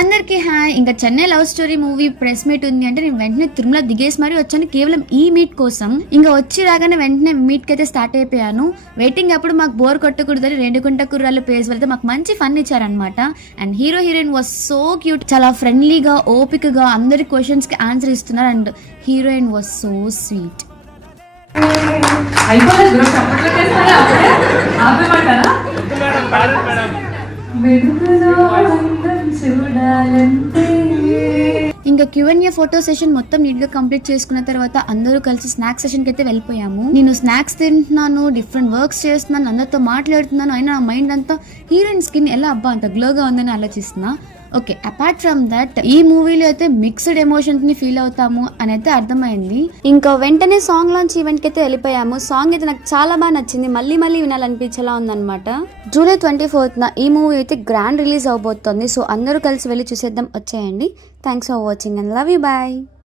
అందరికీ హాయ్. ఇంకా Chennai love story movie press meet ఉంది అంటే నేను వెంటనే తిరుమల దిగేసి మరీ వచ్చాను కేవలం ఈ మీట్ కోసం. ఇంకా వచ్చి రాగానే వెంటనే మీట్ కి అయితే స్టార్ట్ అయిపోయాను. వెయిటింగ్ అప్పుడు మాకు బోర్ కొట్టకూడదని రేణిగుంట కుర్రాళ్ళు పేజ్ వెళ్తే మాకు మంచి ఫన్ ఇచ్చారనమాట. And hero heroine was so cute, చాలా ఫ్రెండ్లీగా ఓపికగా అందరి క్వశ్చన్స్ కి ఆన్సర్ ఇస్తున్నారు. And heroine was so sweet. ఇంకా Q&A ఫోటో సెషన్ మొత్తం నీట్ గా కంప్లీట్ చేసుకున్న తర్వాత అందరూ కలిసి స్నాక్స్ సెషన్ కి అయితే వెళ్ళిపోయాము. నేను స్నాక్స్ తింటున్నాను, డిఫరెంట్ వర్క్స్ చేస్తున్నాను, అందరితో మాట్లాడుతున్నాను. అయినా నా మైండ్ అంతా హీరోయిన్ స్కిన్ ఎలా అబ్బా అంత గ్లోగా ఉందని ఆలోచిస్తున్నా. ఓకే, అపార్ట్ ఫ్రమ్ దట్ ఈ మూవీలో అయితే మిక్స్డ్ ఎమోషన్స్ ని ఫీల్ అవుతాము అని అయితే అర్థమైంది. ఇంకా వెంటనే సాంగ్ లాంచ్ ఈవెంట్ కి అయితే వెళ్ళిపోయాము. సాంగ్ అయితే నాకు చాలా బాగా నచ్చింది, మళ్ళీ మళ్ళీ వినాలనిపించేలా ఉందన్నమాట. జూలై 24th ఈ మూవీ అయితే గ్రాండ్ రిలీజ్ అవబోతోంది. సో అందరూ కలిసి వెళ్ళి చూసేద్దాం, వచ్చేయండి. Thanks for watching and love you, bye.